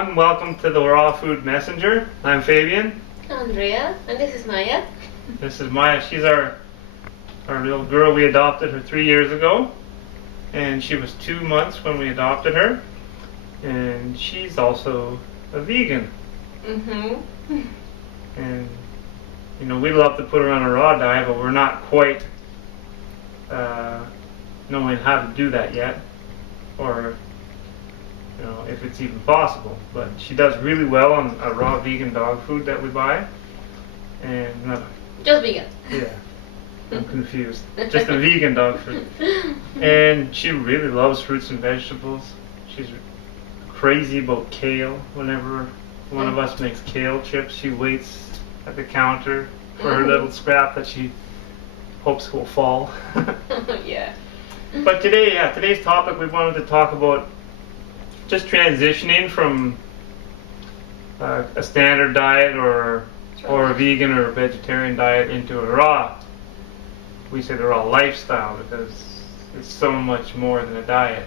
everyone. Welcome to the Raw Food Messenger. I'm Fabian. Andrea, and this is Maya. This is Maya. She's our little girl. We adopted her 3 years ago, and she was 2 months when we adopted her. And she's also a vegan. Mm-hmm. And we love to put her on a raw diet, but we're not quite knowing how to do that yet, or if it's even possible. But she does really well on a raw vegan dog food that we buy. And just vegan. Yeah, I'm confused. Just a vegan dog food. And she really loves fruits and vegetables. She's crazy about kale. Whenever one of us makes kale chips, she waits at the counter for her little scrap that she hopes will fall. Yeah. But today's topic, we wanted to talk about just transitioning from a standard diet or a vegan or a vegetarian diet into a raw. We say the raw lifestyle because it's so much more than a diet.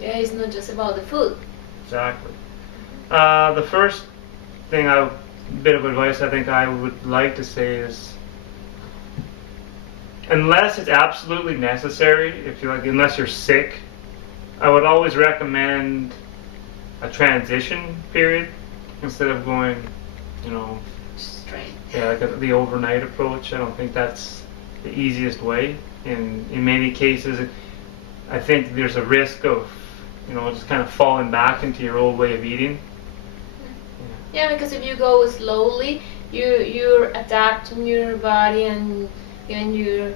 Yeah, it's not just about the food. Exactly. The first bit of advice I think I would like to say is, unless it's absolutely necessary, unless you're sick, I would always recommend a transition period instead of going, straight. Yeah, the overnight approach. I don't think that's the easiest way. And in many cases, I think there's a risk of, just kind of falling back into your old way of eating. Yeah, because if you go slowly, you're adapting your body and your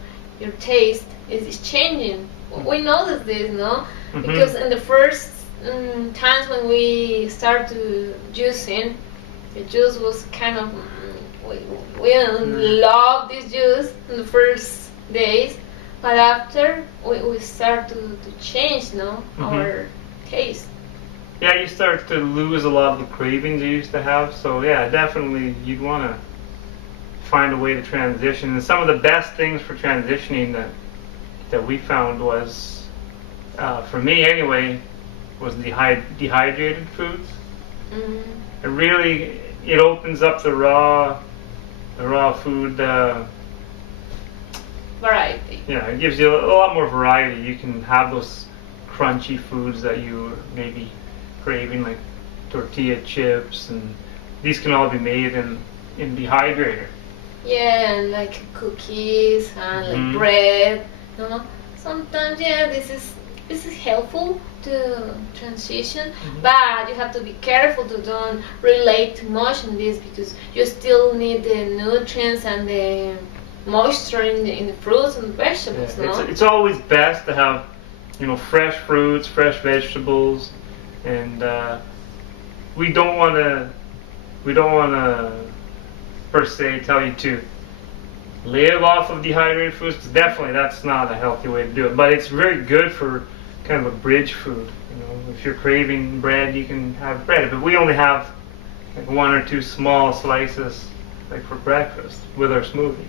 taste is changing. We notice this, no? Mm-hmm. Because in the first times when we start to juicing, the juice was kind of we didn't love this juice in the first days, but after we start to change, our taste. Yeah, you start to lose a lot of the cravings you used to have. So yeah, definitely you'd want to find a way to transition. And some of the best things for transitioning that we found was, for me anyway, was dehydrated foods. Mm-hmm. It opens up the raw food variety. Yeah, it gives you a lot more variety. You can have those crunchy foods that you may be craving, like tortilla chips, and these can all be made in dehydrator. Yeah, and like cookies and like bread. Sometimes this is helpful to transition, but you have to be careful to don't relate too much on this because you still need the nutrients and the moisture in the fruits and vegetables. Yeah, it's always best to have fresh fruits, fresh vegetables, and we don't want to per se tell you to live off of dehydrated foods, because definitely that's not a healthy way to do it. But it's very good for kind of a bridge food. If you're craving bread, you can have bread, but we only have like 1 or 2 small slices like for breakfast with our smoothie.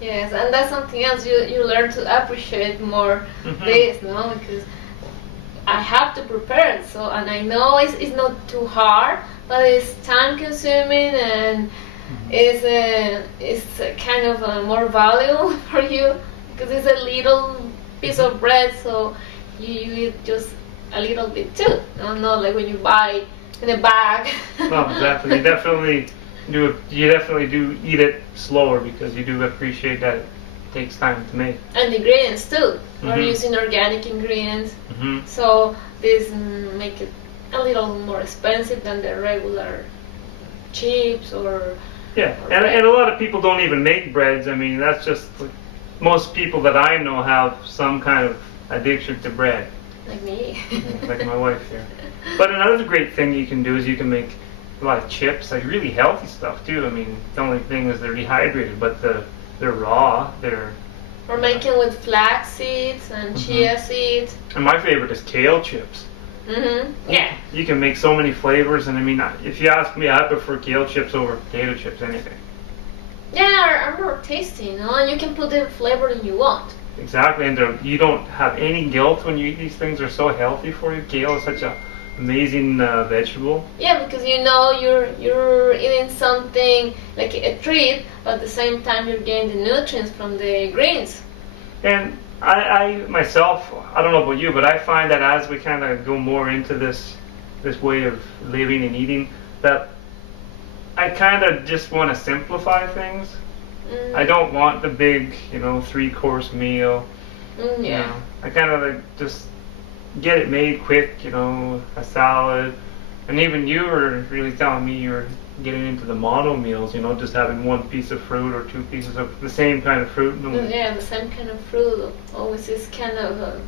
Yes, and that's something else you learn to appreciate more this, because I have to prepare it. So, and I know it's not too hard, but it's time consuming and it's kind of more valuable for you because it's a little piece of bread, so you eat just a little bit too. Not like when you buy in a bag. No, exactly. You definitely do eat it slower because you do appreciate that it takes time to make. And the ingredients too. We're using organic ingredients, so this make it a little more expensive than the regular chips or. Yeah, and a lot of people don't even make breads. I mean, that's just most people that I know have some kind of addiction to bread. Like me. Like my wife here. But another great thing you can do is you can make a lot of chips, like really healthy stuff too. I mean, the only thing is they're dehydrated, but they're raw. We're making with flax seeds and chia seeds. And my favorite is kale chips. Yeah. You can make so many flavors, and I mean, if you ask me, I prefer kale chips over potato chips, anything. Yeah, are more tasty, and you can put the flavor that you want. Exactly, and you don't have any guilt when you eat these things. They're so healthy for you. Kale is such a amazing vegetable. Yeah, because you know you're eating something like a treat, but at the same time you're getting the nutrients from the greens. And I myself, I don't know about you, but I find that as we kind of go more into this way of living and eating, that I kind of just want to simplify things. I don't want the big, 3-course meal. Yeah. I kind of like just get it made quick, a salad. And even you were really telling me you were getting into the mono meals, just having one piece of fruit or 2 pieces of the same kind of fruit. Yeah, the same kind of fruit always is kind of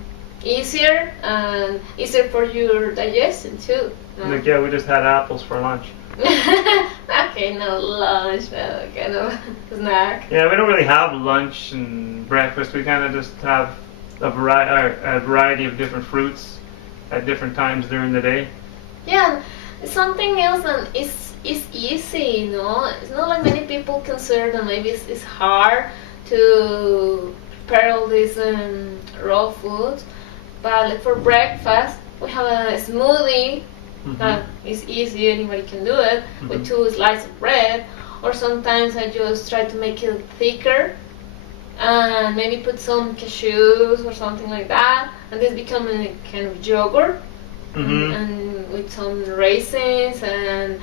easier and easier for your digestion too. Like, yeah, we just had apples for lunch. Okay, no lunch, kind of snack. Yeah, we don't really have lunch and breakfast. We kind of just have a variety of different fruits at different times during the day. Yeah, something else, and it's easy, It's not like many people consider that maybe it's hard to prepare all these raw foods. But like for breakfast, we have a smoothie that is easy, anybody can do it, with 2 slices of bread. Or sometimes I just try to make it thicker and maybe put some cashews or something like that, and this becomes a kind of yogurt. And with some raisins and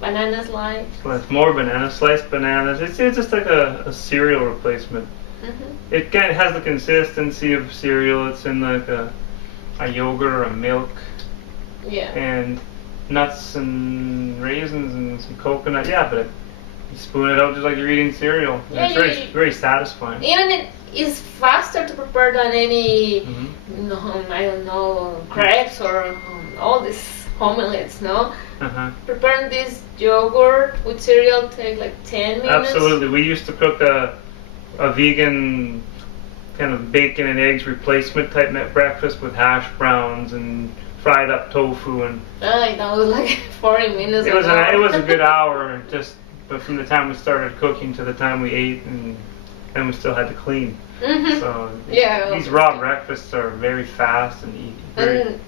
banana slice. More bananas, sliced bananas. It's just like a cereal replacement. It kind of has the consistency of cereal. It's in like a yogurt or a milk. Yeah. And nuts and raisins and some coconut. Yeah, but you spoon it out just like you're eating cereal. Yeah, it's very satisfying. Even it is faster to prepare than any, I don't know, crepes or all these omelets, no? Preparing this yogurt with cereal take like 10 minutes. Absolutely. We used to cook a vegan kind of bacon and eggs replacement type breakfast with hash browns and fried up tofu, and that was like 40 minutes. It was a good hour, but from the time we started cooking to the time we ate, and then we still had to clean. So these raw breakfasts are very fast and easy.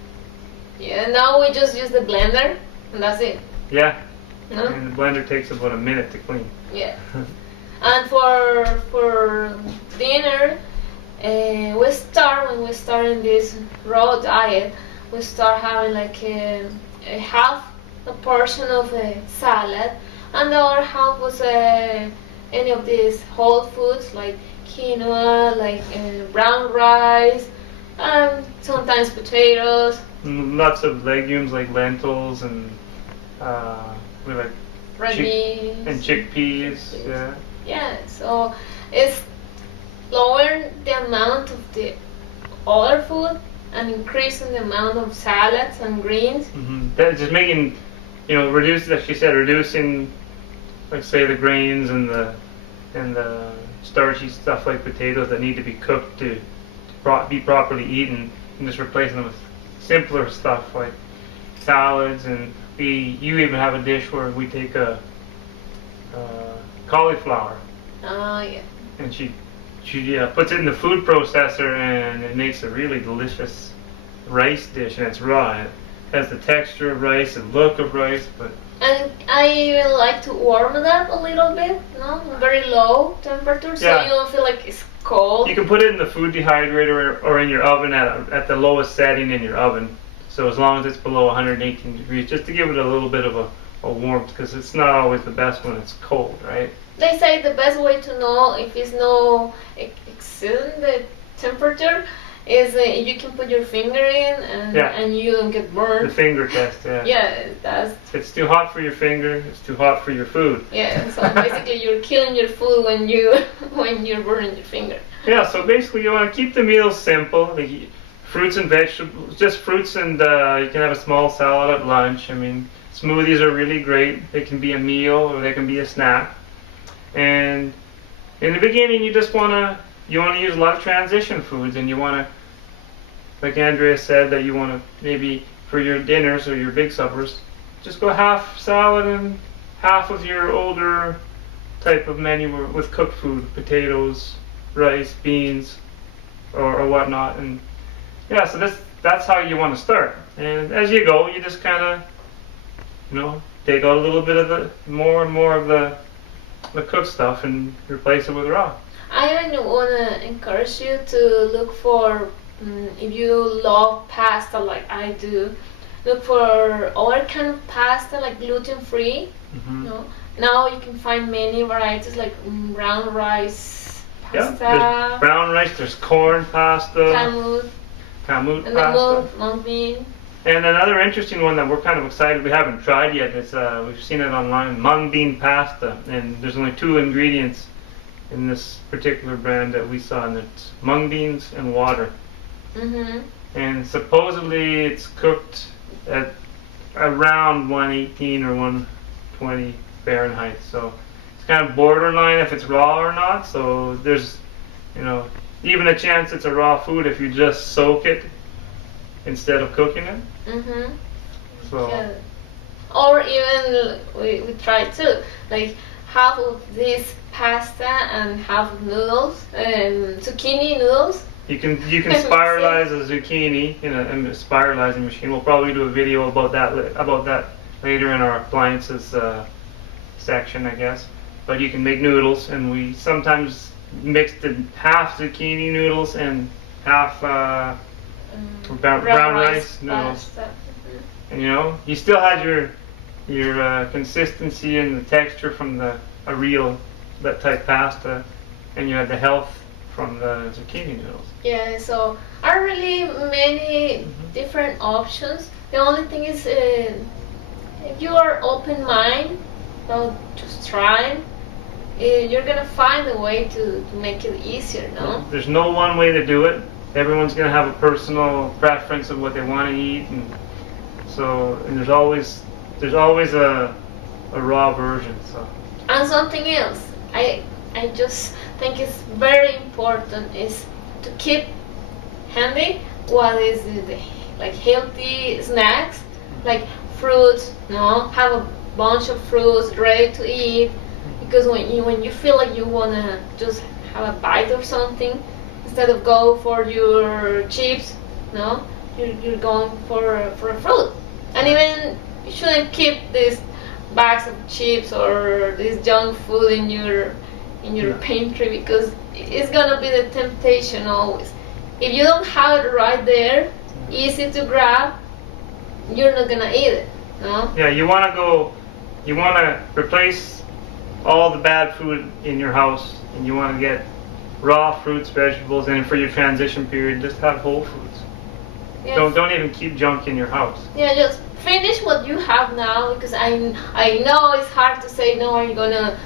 Now we just use the blender and that's it. Yeah. No? And the blender takes about a minute to clean. Yeah. And for dinner, when we start in this raw diet, we start having like a half a portion of a salad, and the other half was any of these whole foods like quinoa, like brown rice, sometimes potatoes. Lots of legumes like lentils and we like red beans and chickpeas. Yeah. Yeah. So it's lowering the amount of the other food and increasing the amount of salads and greens. That's just making, reducing, like say the grains and the starchy stuff like potatoes that need to be cooked to be properly eaten, and just replacing them with simpler stuff like salads. And you even have a dish where we take a cauliflower. Yeah. And she puts it in the food processor, and it makes a really delicious rice dish, and it's raw. It has the texture of rice and look of rice, but. And I even like to warm it up a little bit, very low temperature, so you don't feel like it's cold. You can put it in the food dehydrator or in your oven at the lowest setting in your oven. So as long as it's below 118 degrees, just to give it a little bit of a warmth, because it's not always the best when it's cold, right? They say the best way to know if it's no exceeding the temperature is you can put your finger in and you don't get burned. The finger test, yeah. Yeah, that's. If it's too hot for your finger, it's too hot for your food. Yeah, so basically you're killing your food when you're burning your finger. Yeah, so basically you want to keep the meals simple. Fruits and vegetables, just fruits, and you can have a small salad at lunch. I mean, smoothies are really great. They can be a meal or they can be a snack. And in the beginning, you want to use a lot of transition foods, and you want to, like Andrea said, that you want to maybe for your dinners or your big suppers, just go half salad and half of your older type of menu with cooked food, potatoes, rice, beans, or whatnot. And yeah, so that's how you want to start. And as you go, you just kind of, take out a little bit of the more and more of the cooked stuff and replace it with raw. I even want to encourage you to look for, if you love pasta like I do, look for other kind of pasta like gluten-free. Now you can find many varieties like brown rice pasta. Yeah, there's brown rice, there's corn pasta, kamut and pasta. mung bean. And another interesting one that we're kind of excited, we haven't tried yet, is we've seen it online, mung bean pasta. And there's only 2 ingredients in this particular brand that we saw, and it's mung beans and water. And supposedly it's cooked at around 118 or 120 Fahrenheit. So it's kind of borderline if it's raw or not. So there's, even a chance it's a raw food if you just soak it instead of cooking it. So. Yeah. Or even we try too, like half of this pasta and half of noodles, zucchini noodles. You can spiralize a zucchini in a spiralizing machine. We'll probably do a video about that later in our appliances section, I guess. But you can make noodles, and we sometimes mixed in half zucchini noodles and half brown rice noodles. And you still had your consistency and the texture from that type pasta, and you had the health from the zucchini noodles. Yeah, so are really many different options. The only thing is, if you are open mind, just try. You're gonna find a way to make it easier, no? There's no one way to do it. Everyone's gonna have a personal preference of what they want to eat, and there's always a raw version. So. And something else, I just think it's very important is to keep handy what is like healthy snacks, like fruits. Have a bunch of fruits ready to eat, because when you feel like you wanna just have a bite of something, instead of go for your chips, you're going for a fruit. And even you shouldn't keep these bags of chips or this junk food in your pantry, because it's gonna be the temptation always. If you don't have it right there, easy to grab, you're not gonna eat it. Yeah, you wanna replace all the bad food in your house, and you wanna get raw fruits, vegetables, and for your transition period, just have whole foods. Yes. Don't even keep junk in your house. Yeah, just finish what you have now, because I know it's hard to say no, I'm gonna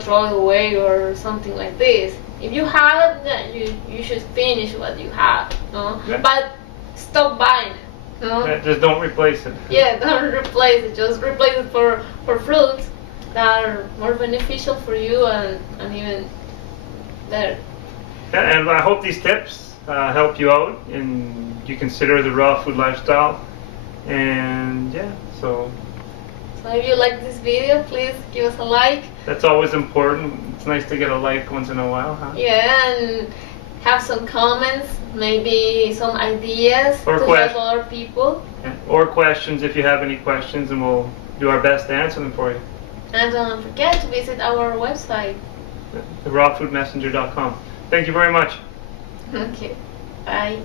throw it away or something like this. If you have it, then you should finish what you have, Yeah. But stop buying it. Yeah, just don't replace it. Yeah, don't replace it. Just replace it for fruits that are more beneficial for you and even better. Yeah, and I hope these tips help you out and you consider the raw food lifestyle. And yeah, so if you like this video, please give us a like. That's always important. It's nice to get a like once in a while, huh? Yeah, and have some comments, maybe some ideas or to help other people. Yeah. Or questions if you have any questions, and we'll do our best to answer them for you. And don't forget to visit our website, therawfoodmessenger.com. Thank you very much. Okay, bye.